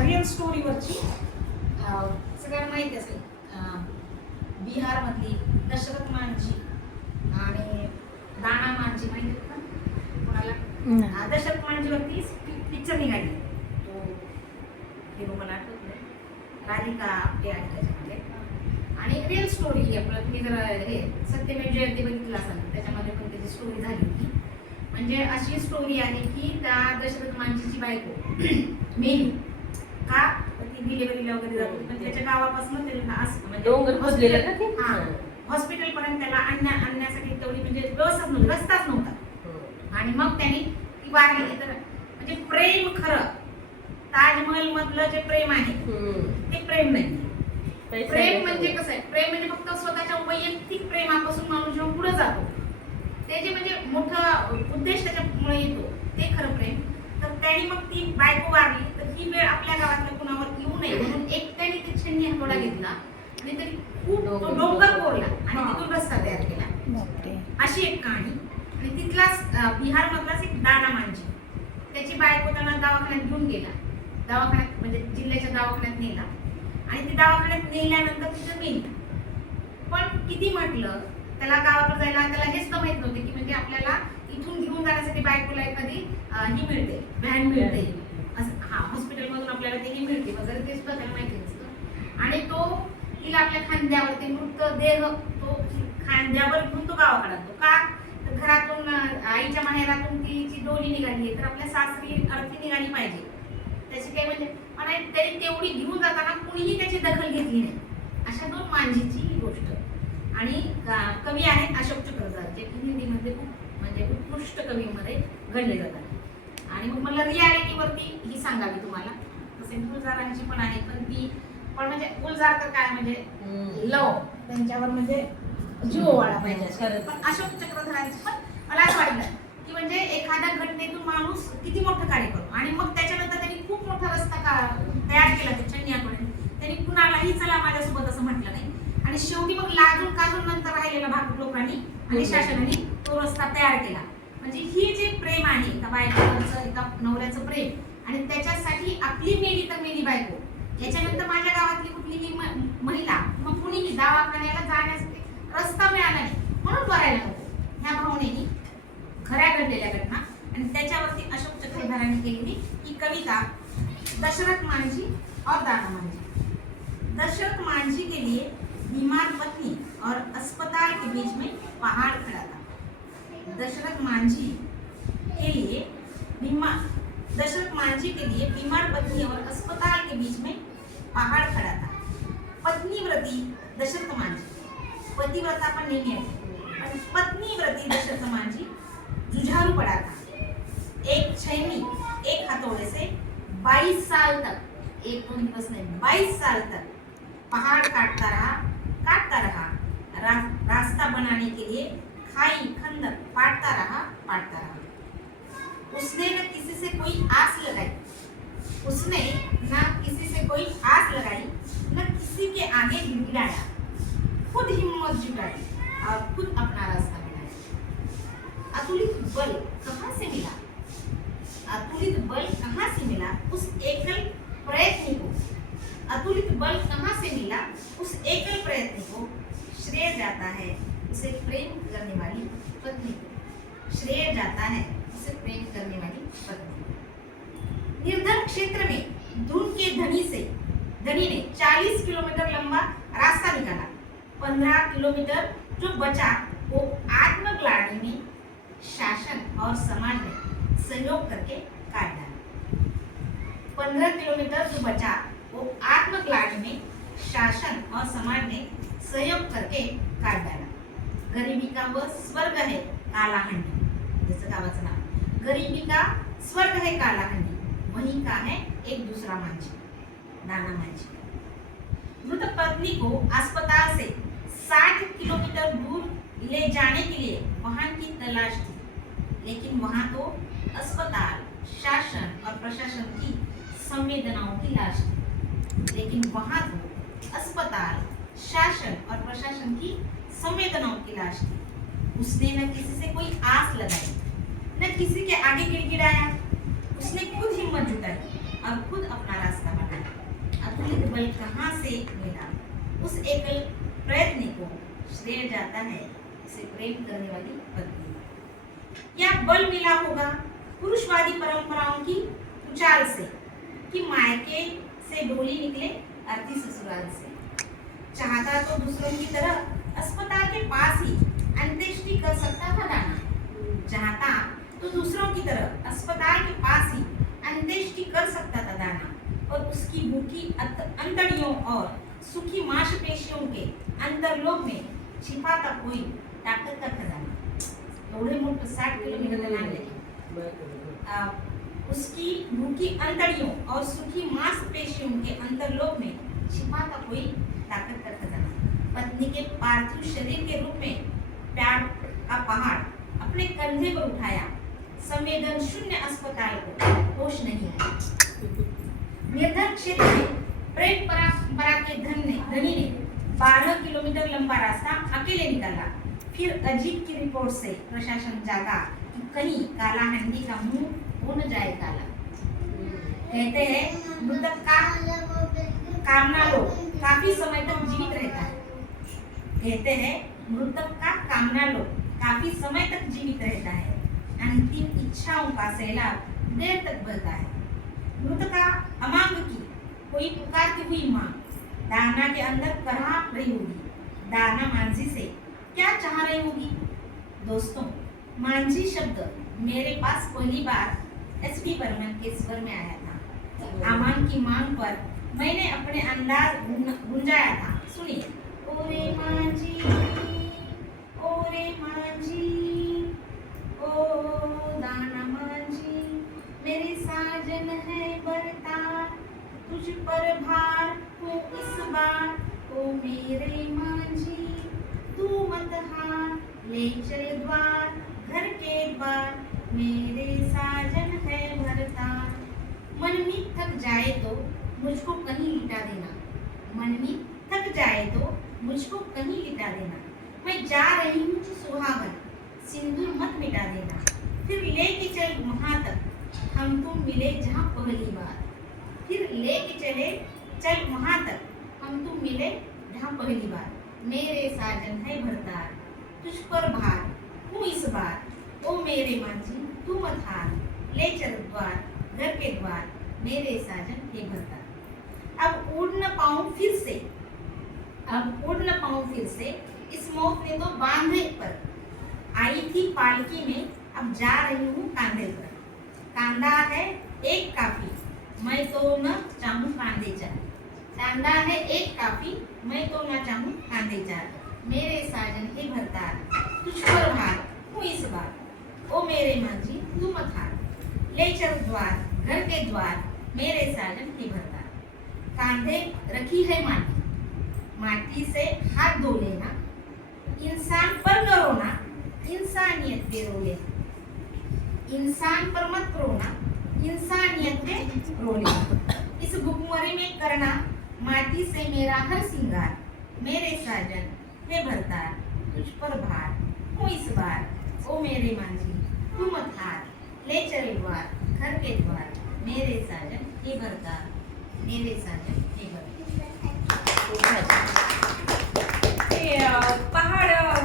Real स्टोरीवरची सगळ्यांना माहिती असेल. बिहारमधली दशरथ मांझी आणि दाना मांझी माहिती आहे का कोणाला? दशरथ मांझीवरती पिक्चर निघाली. तो हिरो मला आठवत नाही, राधिका आपटे आहे त्याच्यामध्ये. आणि रिअल स्टोरी आपलं तुम्ही जर हे सत्यमेव जयते बघितलं असाल त्याच्यामध्ये पण त्याची स्टोरी झाली होती. म्हणजे अशी स्टोरी आहे की त्या दशरथ मांझीची बायको मेली का ती डिलिव्हरीला वगैरे जात होती, पण त्याच्या गावापासून म्हणजे डोंगर खोदलेलं का ते? हॉस्पिटल पर्यंत त्याला आणण्यासाठी तेवढी म्हणजे व्यवस्थाच नव्हती, रस्ताच नव्हता. आणि मग त्यांनी ती वारली. तर म्हणजे प्रेम खरं ताजमहल मधलं जे प्रेम आहे ते प्रेम नाही. प्रेम म्हणजे कसं आहे, प्रेम म्हणजे फक्त स्वतःच्या वैयक्तिक प्रेमापासून माणूस जेव्हा पुढे जातो ते जे म्हणजे मोठा उद्देश त्याच्यामुळे येतो ते खरं प्रेम. तर त्यांनी मग ती बायको वारली तर ही वेळ आपल्या गावातल्या कुणावर येऊ नये म्हणून एकट्याने ती छन्नी हातोडा घेतला आणि तरी खूप तो डोंगर कोरला आणि तिथून रस्ता तयार केला. अशी एक कहाणी. आणि तिथलाच बिहार मधलाच एक दाना मांझी, त्याची बायको त्यांना दवाखान्यात घेऊन गेला. दवाखान्यात म्हणजे जिल्ह्याच्या दवाखान्यात नेला आणि ती दवाखान्यात नेल्यानंतर तिथं मेली. पण किती म्हटलं त्याला गावाकडे जायला त्याला हेच तर माहित नव्हते की म्हणजे आपल्याला इथून घेऊन जाण्यासाठी बायकोला एखादी ही मिळते, व्हॅन मिळते असं. हॉस्पिटल मधून आपल्याला ती मिळते वगैरे ते सुद्धा त्याला माहिती नसतं. आणि तो तिला आपल्या खांद्यावरती मृतदेह तो खांद्यावर घेऊन तो गावाकडे आणतो. का तर घरातून आईच्या माहेरातून तिची डोली निघाली तर आपल्या सासरी अर्थी निघाली पाहिजे त्याची काही म्हणजे. आणि तरी तेवढी घेऊन जाताना कुणीही त्याची दखल घेतली नाही. अशा दोन मांझीची ही गोष्ट. आणि कवी आहेत अशोक चक्रधर जे की हिंदीमध्ये खूप म्हणजे उत्कृष्ट कवीमध्ये गणले जातात. आणि मग मला रियालिटीवरती ही सांगावी तुम्हाला. तसे गुलजारांची पण आहे पण म्हणजे गुलजार तर काय म्हणजे लव त्यांच्यावर म्हणजे जीव वाढा पाहिजे. पण अशोक चक्रधरांची पण मला असं वाटलं की म्हणजे एखाद्या घटनेतून माणूस किती मोठं कार्य करतो आणि मग त्याच्यानंतर त्यांनी खूप मोठा रस्ता तयार केला त्या चन्याकडे. त्यांनी कुणालाही चला माझ्यासोबत असं म्हटलं नाही. आणि शेवटी मग लाजून काजून नंतर राहिलेल्या भाग लोकांनी आणि शासनाने तो रस्ता तयार केला. म्हणजे ही जे प्रेम आहे एका बायकोचं एका नवऱ्याचं प्रेम आणि त्याच्यासाठी आपली मेली तर मेली बायको. याच्यानंतर माझ्या गावातली कुठलीही महिला मग कुणीही दवाखान्याला जाण्यासाठी रस्ता मिळाला नाही म्हणून करायला नको ह्या भावनेनी खऱ्या घडलेल्या घटना आणि त्याच्यावरती अशोक चक्रधरांनी केलेली ही कविता दशरथ मांझी और दाना मांझी. दशरथ मांझी के लिए बीमार पत्नी और अस्पताल के बीच में पहाड़ खड़ा था. दशरथ मांझी के लिए बीमार पत्नी और अस्पताल के बीच में पहाड़ खड़ा था. पत्नीव्रती दशरथ मांझी, पतिव्रता पण नहीं है, पत्नीव्रती दशरथ मांझी जुझारू पड़ा था. एक छेनी एक हथौड़े से 22 साल तक, एक दो दिवस नहीं 22 साल तक पहाड़ काटता रहा. रास्ता बनाने के लिए खाई खंदक पाटता रहा. उसने न किसी से कोई आस लगाई, न किसी के आगे गिड़गिड़ाया. खुद हिम्मत जुटाई और खुद अपना रास्ता बनाया. अतुलित बल कहाँ से मिला उस एकल प्रयत्न को. अतुलित बल कहाँ से मिला उस एकल प्रयत्न को. श्रेय जाता है उसे प्रेम करने वाली पत्नी को. श्रेय जाता है उसे प्रेम करने वाली पत्नी को. निर्धन क्षेत्र में धुन के धनी ने 40 किलोमीटर लंबा रास्ता निकाला. 15 किलोमीटर जो बचा वो आत्मग्लानि में शासन और समाज ने सहयोग करके काट डाला. 15 किलोमीटर जो बचा वो आत्मग्लानि में शासन और समाज ने सहयोग करके काट डाला. गरीबी का वह स्वर्ग है कालाहंडी, जैसे गावाचं नाव. गरीबी का स्वर्ग है कालाहंडी, वहीं का है एक दूसरा मांझी, दाना मांझी. मृत पत्नी को अस्पताल से 60 किलोमीटर दूर ले जाने के लिए वाहन की तलाश थी. लेकिन वहां तो अस्पताल, शासन और प्रशासन की संवेदनाओं की लाश थी. लेकिन वहां तो अस्पताल, शासन और प्रशासन की संवेदनाओं की लाश थी. उसने न किसी से कोई आस लगाई, न किसी के आगे गिड़गिड़ाया. उसने खुद हिम्मत जुटाई और खुद अपना रास्ता बनाया. बल कहाँ से मिला, उस एकल प्रयत्न को श्रेय जाता है इसे प्रेम करने वाली पत्नी। क्या बल मिला होगा पुरुषवादी परंपराओं की उचाल से कि मायके से डोली निकले अर्थी ससुराल से। चाहता तो दूसरों की तरह अस्पताल के पास ही अंत्येष्टि कर सकता था दाना। चाहता तो दूसरों की तरह अस्पताल के पास ही अंत्येष्टि कर सकता था दाना, और उसकी भूखी अंतड़ियों और सुखी मांसपेशियों के अंतरलोक में छिपा था कोई ताकत का खजाना। एवढे मोठं 60 किलोमीटर लांब उसकी भूखी अंतड़ियों और सुखी मांसपेशियों के अंतरलोक में छिपा था कोई ताकत का खजाना। पत्नी के पार्थिव शरीर के रूप में प्यार का पहाड़ अपने कंधे पर उठाया, संवेदन शून्य अस्पताल को होश नहीं आया। निर्धन क्षेत्र में प्रेम परंपरा के धनी ने 12 किलोमीटर लंबा रास्ता अकेले निकाला। फिर अजीत की रिपोर्ट से प्रशासन जागा कि कहीं काला हंडी का मुंह हो न जाए काला। कहते हैं मृतक का कामना लोग काफी समय तक जीवित रहता है। कहते हैं मृतक का कामना लोग काफी समय तक जीवित रहता है। अंतिम इच्छाओं का सैलाब देर तक बहता है। मृतका अमांग की कोई पुकारती हुई माँ दाना के अंदर करहा रही होगी। दाना मांझी से क्या चाह रही होगी। दोस्तों, मांझी शब्द मेरे पास पहली बार एसपी बर्मन के स्वर में आया था। अमांग की मांग पर मैंने अपने अंदाज गुंजाया था। सुनिए। ओरे मांझी, ओरे मांझी, ओ दाना मांझी, मेरे साजन है बरता, तुझ पर भार हो इस बार। ओ मेरे मांझी, तू मत हार, ले चल द्वार, घर के द्वार, मेरे साजन है भरता। मन में थक जाए तो मुझको कहीं लिटा देना। मन में थक जाए तो मुझको कहीं लिटा देना। मैं जा रही हूँ सुहागन, सिंदूर मत मिटा देना। फिर लेके चल वहाँ तक हम तुम मिले जहाँ पहली बार। फिर लेके चले चल वहाँ तक हम तुम मिले जहाँ पहली बार। मेरे साजन है भरतार, तुझ पर भार हूँ इस बार। ओ मेरे मांझी, तू मत हार, ले चल द्वार, घर के द्वार, मेरे साजन हे भरतार। अब उड़ न पाऊं फिर से, अब उड़ न पाऊं फिर से, इस मौत ने तो बांधे पर। आई थी पालकी में, अब जा रही हूँ कांधे पर। कांधा है एक काफी, मैं तो न चाहूँ कांधे चार। कांधा है एक काफी, मैं तो न चाहूँ कांधे चार। मेरे साजन हे भरतार, तुझ पर भार हूँ इस बार। ओ मेरे मांझी, तू मत हार, ले चल द्वार, घर के द्वार, मेरे साजन हे भरतार। कांधे रखी है माटी, माटी से हाथ धो लेना। इंसान पर न रोना, इंसानियत पे रो लेना। इंसान पर मत रोना, इंसानियत पे रो लेना। इस भुखमरी में करना माटी से मेरा हर सिंगार। मेरे साजन हे भरतार, तुझ पर भार हूँ इस बार। ओ मेरे मांझी, तू मत हार, ले चल द्वार, घर के द्वार, मेरे साजन हे भरतार, मेरे साजन हे भरतार। पहा